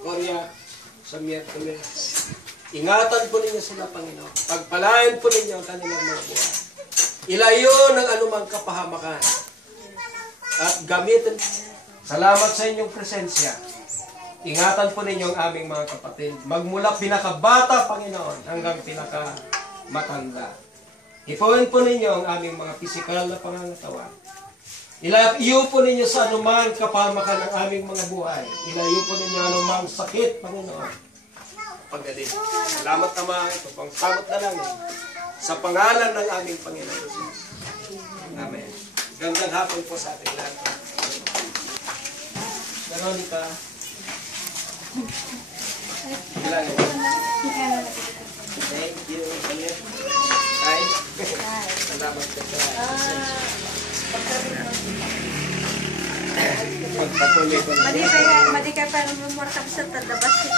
Korea sa Miyerkules. Ingatan po ninyo sila, Panginoon. Pagpalain po ninyo ang kanilang mga buhay. Ilayo ng anumang kapahamakan. At gamitin. Salamat sa inyong presensya. Ingatan po ninyo ang aming mga kapatid. Magmula pinakabata, Panginoon, hanggang pinakamatanda. Ipuin po ninyo ang aming mga pisikal na pangangatawan. Ilayo po ninyo sa anumang kapahamakan ng aming mga buhay. Ilayo po ninyo anumang sakit, Panginoon. Pagaling. Salamat Ama, ito pang samot na lang sa pangalan ng aming Panginoon Jesus. Amen. Gandang hapon po sa ating lahat. Veronica. Kailangan. Thank you. Ay. Salamat po sa pagpatuloy ko. Madi ka pa lumurkap sa tadabas kita.